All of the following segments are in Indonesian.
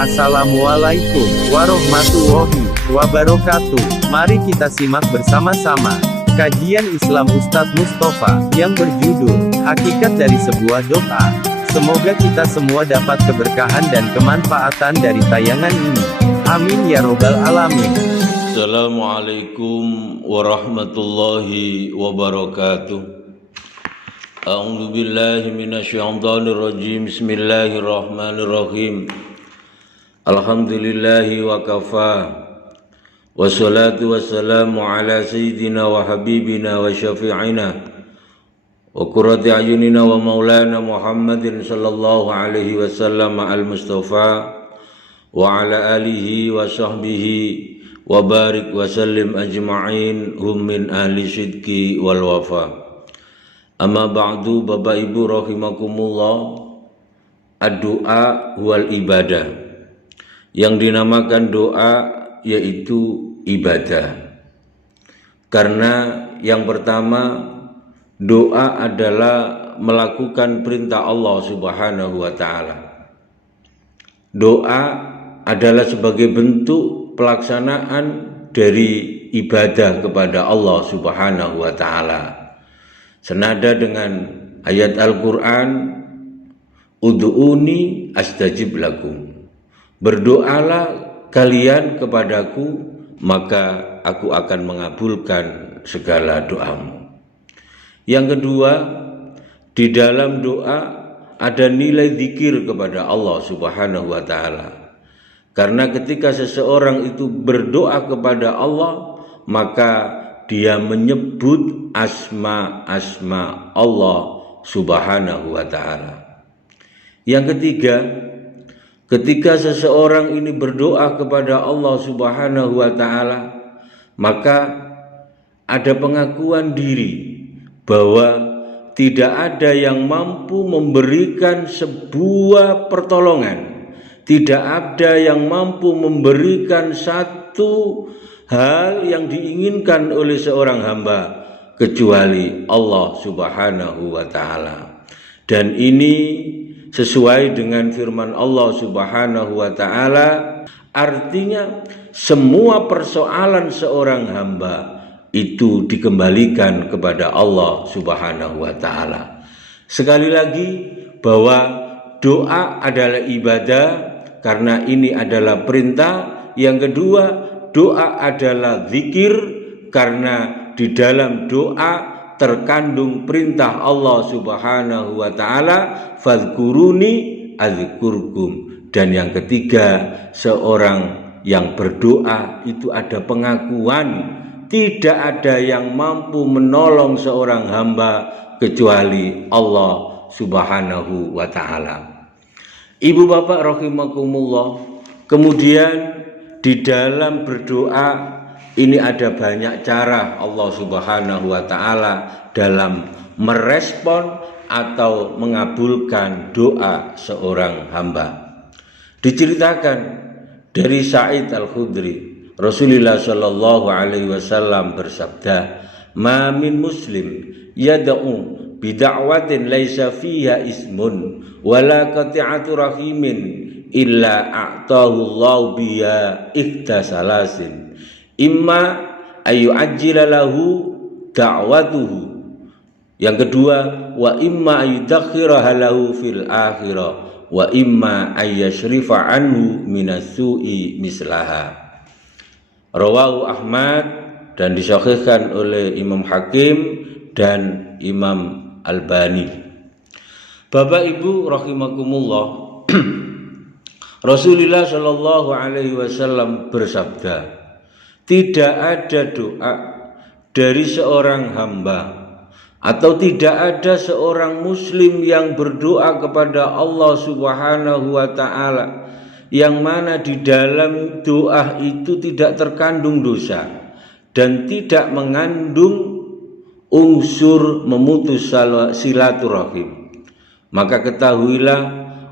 Assalamualaikum warahmatullahi wabarakatuh. Mari kita simak bersama-sama kajian Islam Ustadz Mustafa yang berjudul Hakikat dari Sebuah Doa. Semoga kita semua dapat keberkahan dan kemanfaatan dari tayangan ini. Amin ya robbal alamin. Assalamualaikum warahmatullahi wabarakatuh. A'udzu billahi minasyaitonir rajim. Bismillahirrahmanirrahim. Alhamdulillahi wa kafa. Wassalatu wassalamu ala sayyidina wa habibina wa syafi'ina wa qurrati ayunina wa maulana Muhammadin sallallahu alaihi wasallam al-Mustafa wa ala alihi wa sahbihi wa barik wa sallim ajma'in hum min ahli sidqi wal wafa. Amma ba'du, Bapak Ibu rahimakumullah, ad-doa wal ibadah. Yang dinamakan doa yaitu ibadah. Karena yang pertama, doa adalah melakukan perintah Allah Subhanahu wa taala. Doa adalah sebagai bentuk pelaksanaan dari ibadah kepada Allah Subhanahu wa taala. Senada dengan ayat Al-Quran, Ud'uni astajib lakum. Berdoalah kalian kepadaku, maka aku akan mengabulkan segala doamu. Yang kedua, di dalam doa ada nilai zikir kepada Allah Subhanahu wa taala. Karena ketika seseorang itu berdoa kepada Allah, maka dia menyebut asma-asma Allah Subhanahu wa taala. Yang ketiga, ketika seseorang ini berdoa kepada Allah Subhanahu wa taala, maka ada pengakuan diri bahwa tidak ada yang mampu memberikan sebuah pertolongan, tidak ada yang mampu memberikan satu hal yang diinginkan oleh seorang hamba kecuali Allah Subhanahu wa taala. Dan ini sesuai dengan firman Allah Subhanahu wa taala, artinya semua persoalan seorang hamba itu dikembalikan kepada Allah Subhanahu wa taala. Sekali lagi bahwa doa adalah ibadah karena ini adalah perintah. Yang kedua, doa adalah zikir karena di dalam doa terkandung perintah Allah Subhanahu wa taala, fadhkuruni adzkurkum. Dan yang ketiga, seorang yang berdoa itu ada pengakuan tidak ada yang mampu menolong seorang hamba kecuali Allah Subhanahu wa taala. Ibu bapak rahimakumullah, kemudian di dalam berdoa ini ada banyak cara Allah Subhanahu wa taala dalam merespon atau mengabulkan doa seorang hamba. Diceritakan dari Sa'id Al-Khudri, Rasulullah sallallahu alaihi wasallam bersabda, "Ma min muslim yad'u bid'awatin laisa fiha ismun wala qati'atu rahimin illa a'tahu Allah biya ihtasalasin imma ayu ajjila lahu da'watuhu." Yang kedua, wa imma ayudakhiraha lahu fil akhirah wa imma ayyashrifa anhu minasu'i mislaha. Rawahu Ahmad dan disahihkan oleh Imam Hakim dan Imam Albani. Bapak Ibu rahimakumullah, Rasulullah Shallallahu alaihi wasallam bersabda, tidak ada doa dari seorang hamba atau tidak ada seorang muslim yang berdoa kepada Allah Subhanahu wa taala yang mana di dalam doa itu tidak terkandung dosa dan tidak mengandung unsur memutus silaturahim. Maka ketahuilah,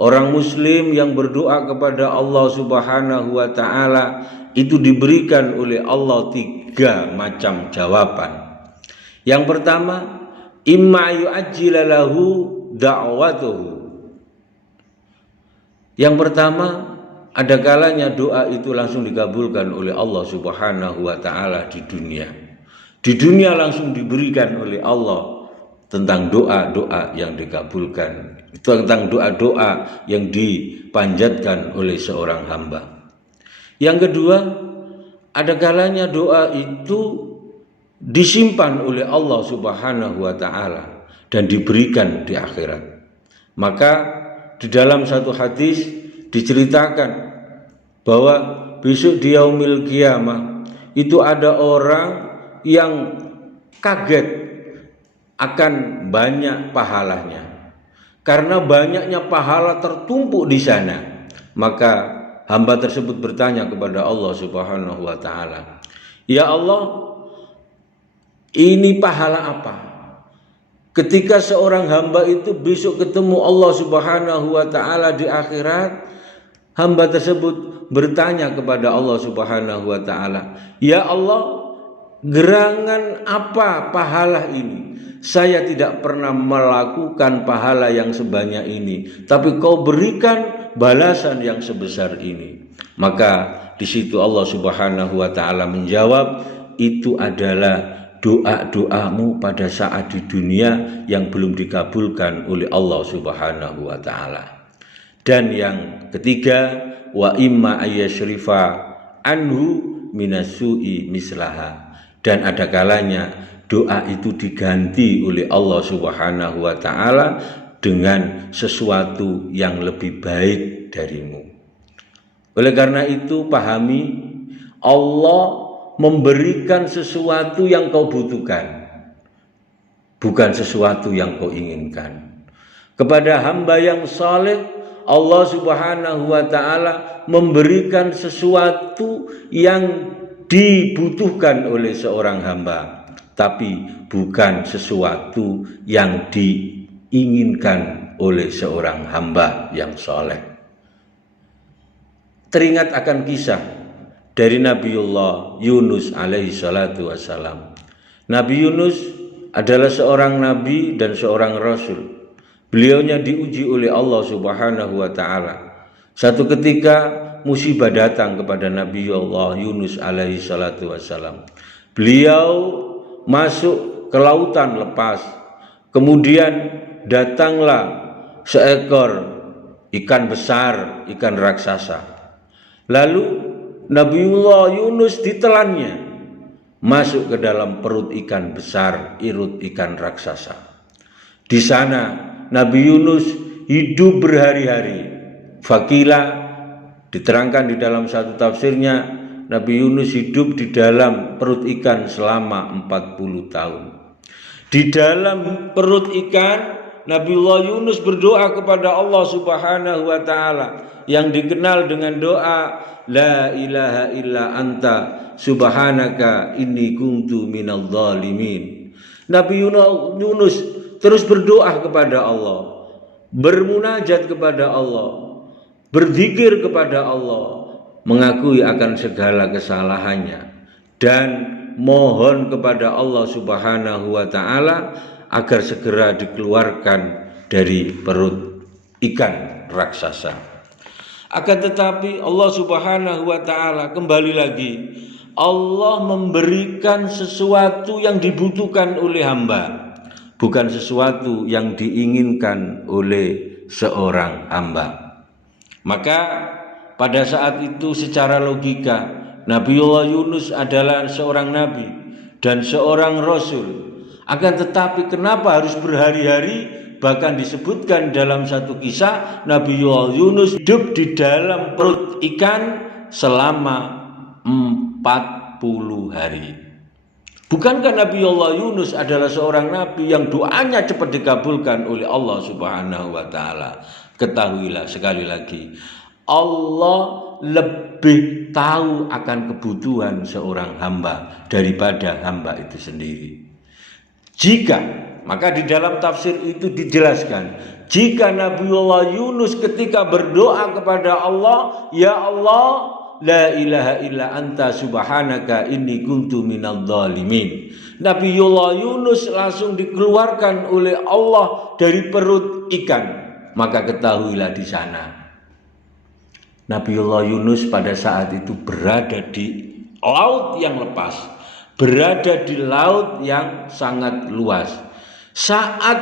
orang muslim yang berdoa kepada Allah Subhanahu wa taala itu diberikan oleh Allah 3 macam jawaban. Yang pertama, imma yu'ajjila lahu da'watuhu. Yang pertama, ada kalanya doa itu langsung dikabulkan oleh Allah Subhanahu wa taala di dunia. Di dunia langsung diberikan oleh Allah tentang doa-doa yang dikabulkan, tentang doa-doa yang dipanjatkan oleh seorang hamba. Yang kedua, ada kalanya doa itu disimpan oleh Allah Subhanahu wa taala dan diberikan di akhirat. Maka di dalam satu hadis diceritakan bahwa besok di yaumil qiyamah itu ada orang yang kaget akan banyak pahalanya. Karena banyaknya pahala tertumpuk di sana, maka hamba tersebut bertanya kepada Allah Subhanahu wa taala, "Ya Allah, ini pahala apa?" Ketika seorang hamba itu besok ketemu Allah Subhanahu wa taala di akhirat, hamba tersebut bertanya kepada Allah Subhanahu wa taala, "Ya Allah, gerangan apa pahala ini? Saya tidak pernah melakukan pahala yang sebanyak ini, tapi kau berikan balasan yang sebesar ini." Maka di situ Allah Subhanahu wa taala menjawab, "Itu adalah doa-doamu pada saat di dunia yang belum dikabulkan oleh Allah Subhanahu wa taala." Dan yang ketiga, wa imma ayyashrifa anhu minasu'i mislaha. Dan ada kalanya doa itu diganti oleh Allah Subhanahu wa taala dengan sesuatu yang lebih baik darimu. Oleh karena itu pahami, Allah memberikan sesuatu yang kau butuhkan, bukan sesuatu yang kau inginkan. Kepada hamba yang saleh, Allah Subhanahu wa taala memberikan sesuatu yang dibutuhkan oleh seorang hamba, tapi bukan sesuatu yang diinginkan oleh seorang hamba yang soleh. Teringat akan kisah dari Nabiullah Yunus alaihi salatu wassalam. Nabi Yunus adalah seorang nabi dan seorang rasul. Beliaunya diuji oleh Allah Subhanahu wa taala. Satu ketika musibah datang kepada Nabiullah Yunus alaihi salatu wassalam. Beliau masuk ke lautan lepas. Kemudian datanglah seekor ikan besar, ikan raksasa. Lalu Nabiullah Yunus ditelannya masuk ke dalam perut ikan besar, irut ikan raksasa. Di sana Nabi Yunus hidup berhari-hari. Fakila diterangkan di dalam satu tafsirnya, Nabi Yunus hidup di dalam perut ikan selama 40 tahun. Di dalam perut ikan, Nabiullah Yunus berdoa kepada Allah Subhanahu wa taala yang dikenal dengan doa la ilaha illa anta subhanaka inni kuntu minadh dhalimin. Nabi Yunus terus berdoa kepada Allah, bermunajat kepada Allah, berzikir kepada Allah, mengakui akan segala kesalahannya dan mohon kepada Allah Subhanahu wa taala agar segera dikeluarkan dari perut ikan raksasa. Akan tetapi Allah Subhanahu wa taala kembali lagi, Allah memberikan sesuatu yang dibutuhkan oleh hamba, bukan sesuatu yang diinginkan oleh seorang hamba. Maka pada saat itu secara logika Nabiullah Yunus adalah seorang nabi dan seorang rasul. Akan tetapi kenapa harus berhari-hari? Bahkan disebutkan dalam satu kisah Nabiullah Yunus hidup di dalam perut ikan selama 40 hari. Bukankah Nabiullah Yunus adalah seorang nabi yang doanya cepat dikabulkan oleh Allah Subhanahu wa taala? Ketahuilah sekali lagi, Allah lebih tahu akan kebutuhan seorang hamba daripada hamba itu sendiri. Maka di dalam tafsir itu dijelaskan, jika Nabiullah Yunus ketika berdoa kepada Allah, ya Allah, la ilaha illa anta subhanaka inni kuntu minadh dhalimin, Nabiullah Yunus langsung dikeluarkan oleh Allah dari perut ikan. Maka ketahuilah di sana Nabiullah Yunus pada saat itu berada di laut yang lepas, berada di laut yang sangat luas. Saat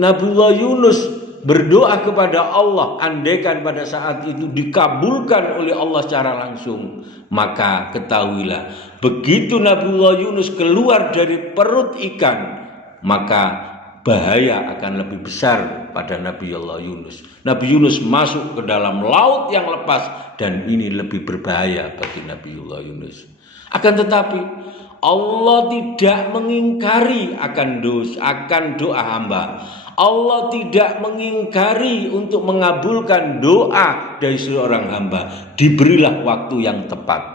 Nabiullah Yunus berdoa kepada Allah, andaikan pada saat itu dikabulkan oleh Allah secara langsung, maka ketahuilah, begitu Nabiullah Yunus keluar dari perut ikan, maka bahaya akan lebih besar pada Nabiullah Yunus. Nabi Yunus masuk ke dalam laut yang lepas, dan ini lebih berbahaya bagi Nabiullah Yunus. Akan tetapi Allah tidak mengingkari akan doa hamba. Allah tidak mengingkari untuk mengabulkan doa dari seorang hamba. Diberilah waktu yang tepat.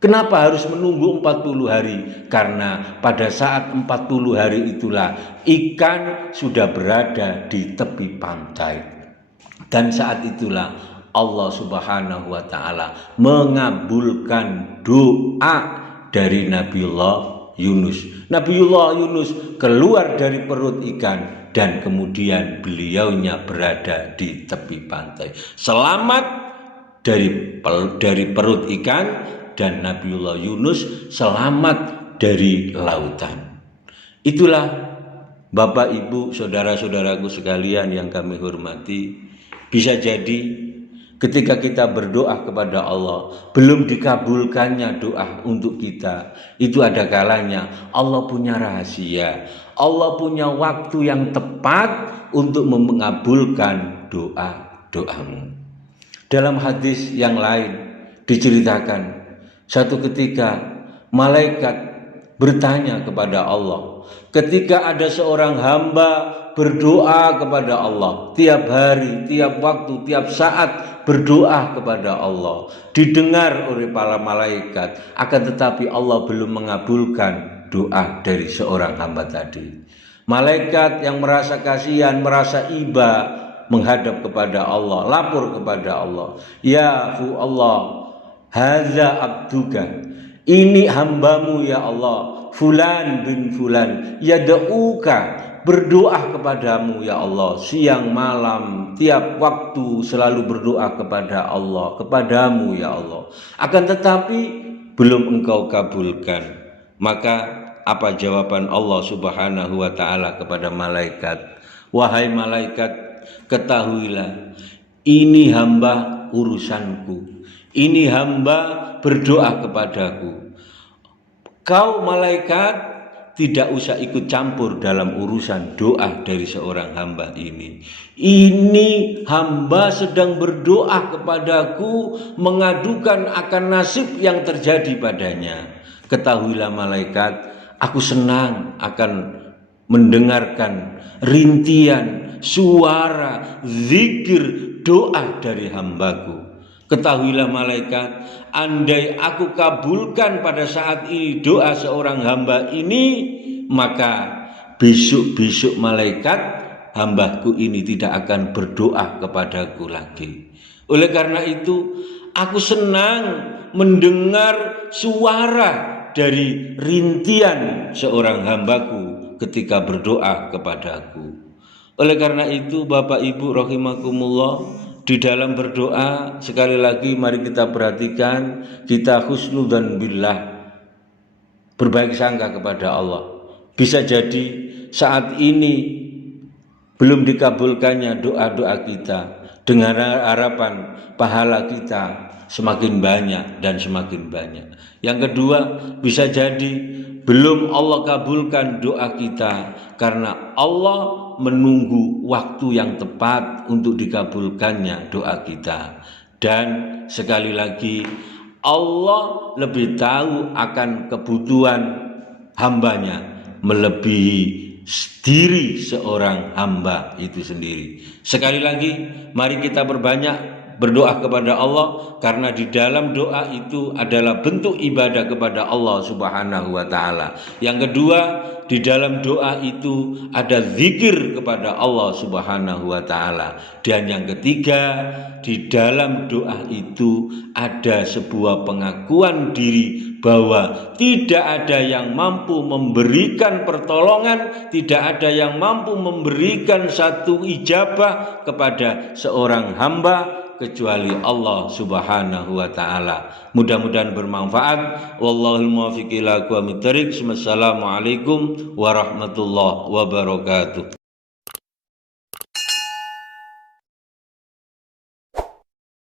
Kenapa harus menunggu 40 hari? Karena pada saat 40 hari itulah ikan sudah berada di tepi pantai. Dan saat itulah Allah Subhanahu wa ta'ala mengabulkan doa dari Nabiullah Yunus. Nabiullah Yunus keluar dari perut ikan dan kemudian beliaunya berada di tepi pantai. Selamat dari perut ikan, dan Nabiullah Yunus selamat dari lautan. Itulah Bapak, Ibu, saudara-saudaraku sekalian yang kami hormati. Bisa jadi ketika kita berdoa kepada Allah, belum dikabulkannya doa untuk kita, itu ada kalanya Allah punya rahasia, Allah punya waktu yang tepat untuk mengabulkan doa-doamu. Dalam hadis yang lain diceritakan, satu ketika malaikat bertanya kepada Allah, ketika ada seorang hamba berdoa kepada Allah, tiap hari, tiap waktu, tiap saat berdoa kepada Allah, didengar oleh para malaikat, akan tetapi Allah belum mengabulkan doa dari seorang hamba tadi. Malaikat yang merasa kasihan, merasa iba, menghadap kepada Allah, lapor kepada Allah, ya Allah, hadza abduka, ini hambamu ya Allah, fulan bin fulan, yad'uka, berdoa kepadamu ya Allah, siang malam, tiap waktu selalu berdoa kepada Allah, kepadamu ya Allah, akan tetapi belum engkau kabulkan. Maka apa jawaban Allah Subhanahu wa ta'ala kepada malaikat? Wahai malaikat, ketahuilah, ini hamba urusanku, ini hamba berdoa kepadaku. Kau malaikat tidak usah ikut campur dalam urusan doa dari seorang hamba ini. Ini hamba sedang berdoa kepadaku, mengadukan akan nasib yang terjadi padanya. Ketahuilah malaikat, aku senang akan mendengarkan rintian, suara, zikir, doa dari hambaku. Ketahuilah malaikat, andai aku kabulkan pada saat ini doa seorang hamba ini, maka besok-besok malaikat hambaku ini tidak akan berdoa kepadaku lagi. Oleh karena itu, aku senang mendengar suara dari rintian seorang hambaku ketika berdoa kepadaku. Oleh karena itu, Bapak Ibu rahimakumullah, di dalam berdoa sekali lagi mari kita perhatikan, kita husnudzan billah, berbaik sangka kepada Allah. Bisa jadi saat ini belum dikabulkannya doa-doa kita, dengan harapan pahala kita semakin banyak dan semakin banyak. Yang kedua, bisa jadi belum Allah kabulkan doa kita karena Allah menunggu waktu yang tepat untuk dikabulkannya doa kita. Dan sekali lagi, Allah lebih tahu akan kebutuhan hambanya melebihi diri seorang hamba itu sendiri. Sekali lagi, mari kita berbanyak berdoa kepada Allah, karena di dalam doa itu adalah bentuk ibadah kepada Allah Subhanahu wa ta'ala. Yang kedua, di dalam doa itu ada zikir kepada Allah Subhanahu wa ta'ala. Dan yang ketiga, di dalam doa itu ada sebuah pengakuan diri bahwa tidak ada yang mampu memberikan pertolongan, tidak ada yang mampu memberikan satu ijabah kepada seorang hamba kecuali Allah Subhanahu wa taala. Mudah-mudahan bermanfaat. Wallahul muwaffiq ila aqwamit thoriq. Wassalamualaikum warahmatullahi wabarakatuh.